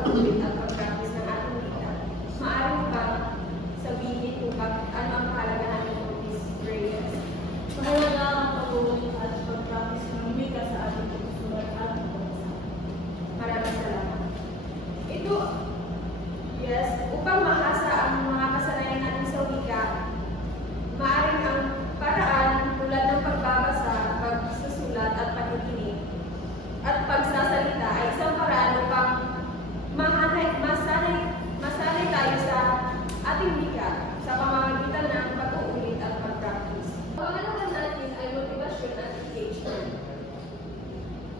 pag-ulit at pag-practice ng ating wika, maaari ba sabihin kung ano ang kahalagahan ng these phrases? Mahalaga ang pag-ulit at pag-practice ng wika sa ating pagsusulat at pagbabasa. Maraming salamat. Ito, yes, upang mahasa ang mga kasanayan natin sa wika, maaaring ang paraan tulad ng pagbabasa, pagsusulat at pakikinig at pagsasalita ay isang paraan upang masanay tayo sa ating wika sa pamamagitan ng pag-uulit at pag-practice. Ang pangalawa natin ay motivasyon at engagement.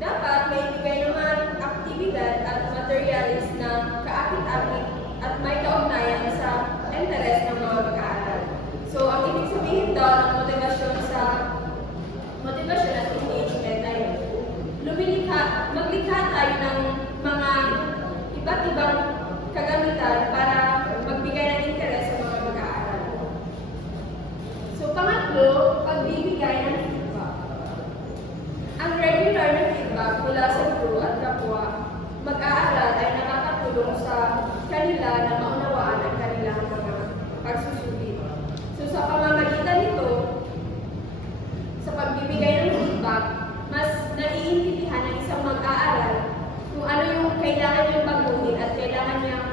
Dapat may ibigay naman aktibidad at materialis na kaakit-akit at may kaugnayan sa interes ng mga mag-aaral. So, ang ibig sabihin daw ng motivasyon at engagement ay maglikha tayo ng mga iba't ibang kagamitan para magbigay ng interes sa mga mag-aaral. So, pangatlo, pagbibigay ng feedback. Ang regular na feedback mula sa guro at kapwa mag-aaral ay nakakatulong sa kanila na maunawaan ang kanilang mga pagsusulit. So sa pamamagitan nito, sa pagbibigay ng feedback, mas naiintindihan ng isang mag-aaral kung ano yung kailangan niyang baguhin at kailangan niyang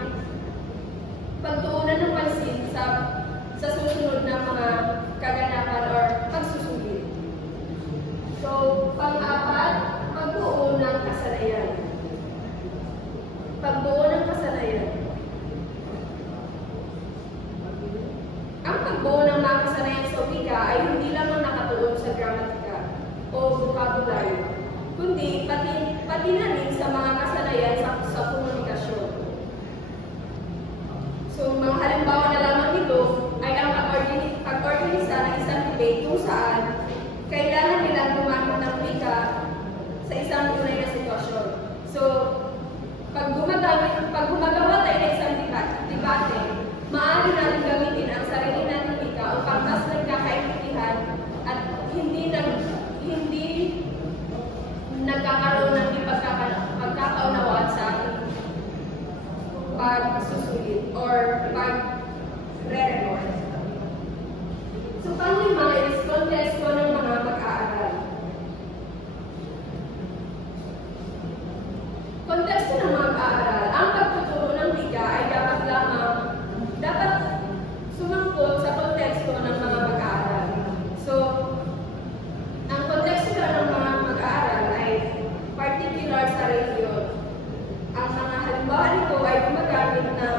pagtuunan ng pansin sa susunod na mga kaganapan or pagsusulit. So, pang-apat, pagbuo ng kasanayan. Pagbuo ng kasanayan. Ang pagbuo ng mga kasanayan sa wika ay hindi lamang nakatuon sa gramatika o vocabulary, kundi pati na rin sa mga kasanayan sa komunikasyon. So, mga halimbawa na lamang nito ay ang pag-organisa ng isang debate kung saan kailangan nilang gumamit ng wika sa isang tunay na sitwasyon. So, pag gumagawa tayo ng isang debate, maaari natin gamitin ang sarili nating wika upang mas nagkakaintindihan at hindi nagkakaroon ng pagkakaunawaan sa ating pagsusulit or pag-re-record. So, panglima is konteksto ng mga mag-aaral. Konteksto ng mga mag-aaral. Ang pagtuturo ng wika ay dapat sumangkot sa konteksto ng mga mag-aaral. So, ang konteksto ng mga mag-aaral ay particular sa reliyon. Ang mga halimbawa nito ay gumagamit ng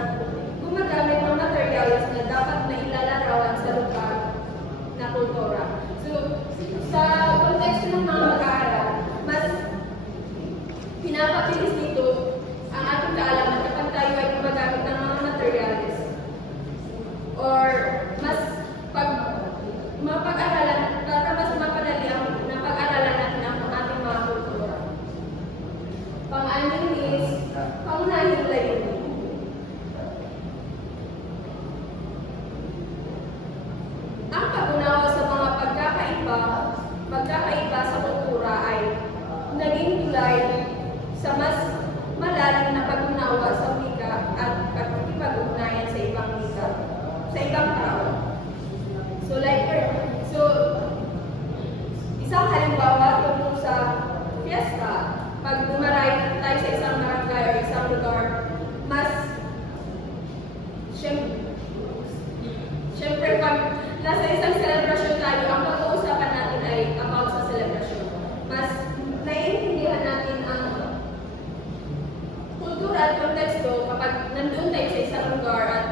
materials na dapat na ilalarawan sa lugar na kultura. So, sa konteksto ng mga mag-aaral, mas pinapabilis nito ang ating kaalaman kapag tayo ay gumagamit ng mga materials. Or mas mas mapadali ang napag-aralan natin ang ating mga kultura. Pang-anim is pangunahing layunin. Ang pag-unawa sa mga pagkakaiba sa kultura ay naging tulay sa mas malalim na pag-unawa sa wika at pagkikipag-ugnayan sa ibang wika, sa ibang tao. So, isang halimbawa tungkol sa fiesta, pag bumaray tayo sa isang barangay o isang lugar, mas syempre pag nasa isang selebrasyon tayo, ang pag-uusapan natin ay about sa selebrasyon. Mas naiintindihan natin ang kultura at konteksto kapag nandun tayo sa isang lugar at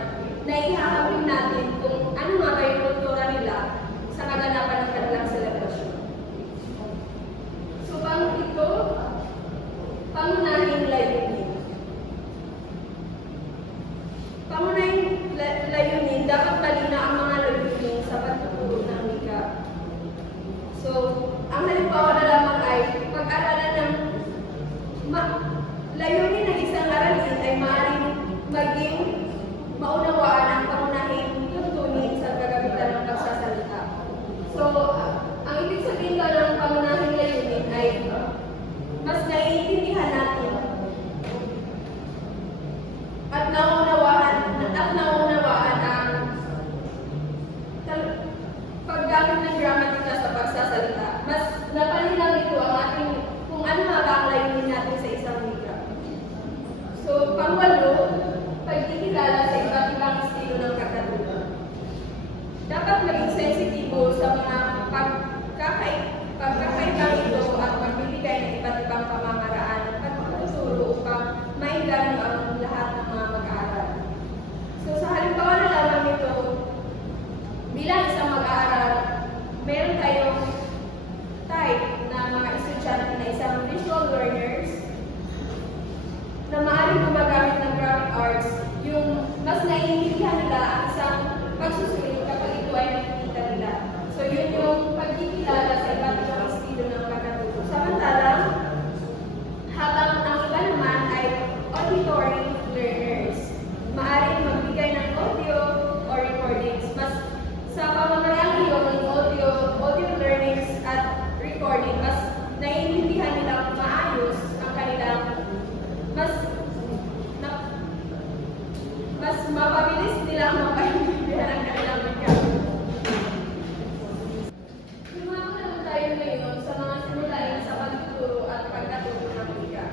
naihahapin natin kung ano nga ba yung kultura nila sa kaganapan ng kanilang selebrasyon. So, ito, pangunahing layunin. Pangunahing layunin, dapat malina ang mga layunin sa pagtuturo ng wika. So, ang halimbawa na lamang ay pag-aralan ng layunin ng isang aralin ay maaaring maging maunawaan ang pangunahing tuntunin sa kagamitan ng pagsasalita. So, ang ibig sabihin ko ng pangunahing layunin ay mas naiintindihan natin So, pangwalo, pagkikilala sa iba't ibang estilo ng pagkatuto. Dapat maging sensitibo sa mga pagkakaibang ito at magbibigay ng iba't ibang pamamaraan ng pagtuturo upang mainggan ang lahat ng mga mag-aaral. So, sa halimbawa na lamang ito, bilang isang mag-aaral, meron tayong type na mga estudyante na isang visual learners na maaaring gumagamit ng graphic arts, yung mas naiintindihan nila ang isang pagsusulit kapag ito ay nakikita nila. So yun yung pagkikilala sa iba't ibang estilo ng pagkatuto. Samantalang, habang ang iba naman ay auditory learners, maaaring magbigay ng audio or recordings. Mas sa pamamaraan iyon ng audio learnings at recording, mas naiintindihan nila maayos ang kanilang mas mapabilis nila mapaintindihan ang kanilang wika. Lumako naman tayo ngayon sa mga simulayan sa pagtuturo at pagkatuto ng wika.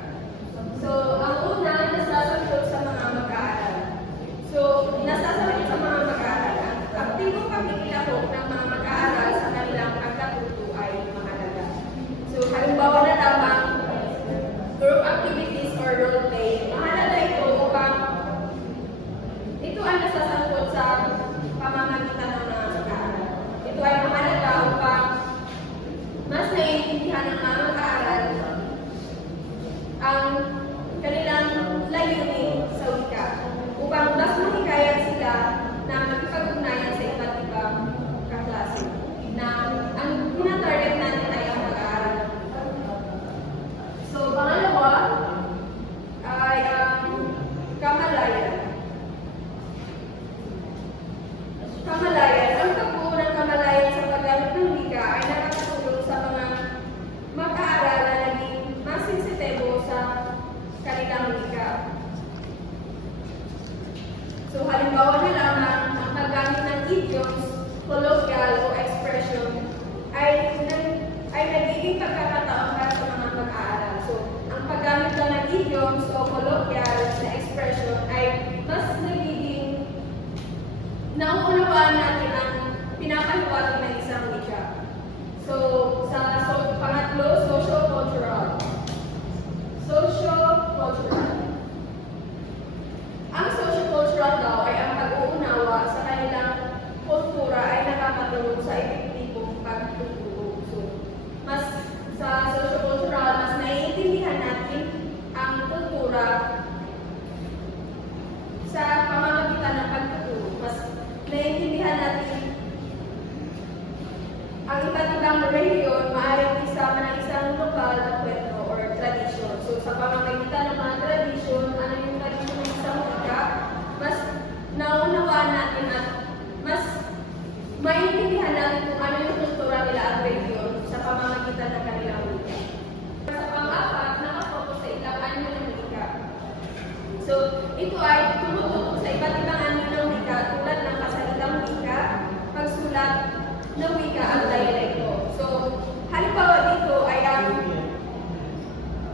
So, ang una, nasasagot sa mga mag-aaral. So, nasasagot sa mga mag-aaral. Ang aktibong pagkikilahok ng mga mag-aaral sa kanilang pagkatuto ay mahalaga. So, halimbawa na lamang, group activities or role play. Mahalaga ito upang ito ay nasasangkot sa pamamagitan ng mga mag-aaral. Ito ay mahalaga upang mas naiintindihan ng mga mag-aaral ang kanilang layunin sa wika upang mas mahikayat sila na magkipag-ugnayan sa iba't ibang kaklase na ang tinatarget natin ay ang mag-aaral. So, pangalawa ay kamalayan. Kamalayan. Ang pagbuo ng kamalayan sa paggamit ng wika ay nakakatulong sa mga mag-aaral na naging mas sensitibo sa kanilang wika. So, halimbawa na lamang ang paggamit ng idioms, colloquial o expression ay nagiging pagkakataon para sa mga mag-aaral. So, ang paggamit lang ng idioms o colloquial na expression ay mas nagiging nauunawaan natin ang pinapaliwanag ng isang wika. So, pangatlo, socio-cultural. Socio-cultural. Ang socio-cultural daw ay ang pag-uunawa sa kanilang kultura ay nakakatulong sa epektibong pagtuturo. So, mas sa socio-cultural, mas naiintindihan natin ang kultura sa pamamagitan ng pagtuturo. Mas naiintindihan natin ang iba't ibang reliyon, maaaring isama ng isang lokal na kwento or tradisyon. So, sa pamamagitan ng mga tradisyon, ano yung tradisyon ng isang wika, mas naunawaan natin at mas maintindihan natin kung ano yung kultura nila at reliyon sa pamamagitan ng kanilang wika. Sa pang-apat, nakafocus sa ilang anyo ng wika. So, ito ay tumututok sa iba't ibang anyo ng wika tulad ng kasalitang wika, pagsulat ng wika at dialekto. So, halimbawa dito ay ang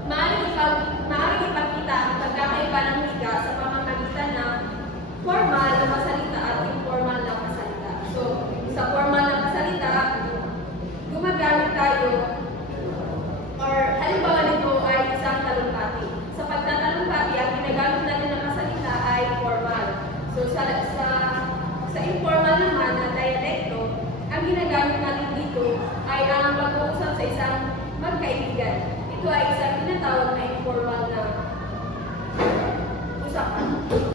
maaaring ipakita ang pagkakaiba ng wika sa pamamagitan ng formal na kasalita at informal na kasalita. So, sa formal na kasalita, gumagamit tayo or halimbawa nito ay isang talumpati. Sa pagtatalumpati, ang ginagamit natin na kasalita ay formal. So, sa informal naman na dialekto, ang ginagamit natin dito ay ang pag-uusap sa isang magkaibigan. Ito ay isang tinatawag na informal na usapan.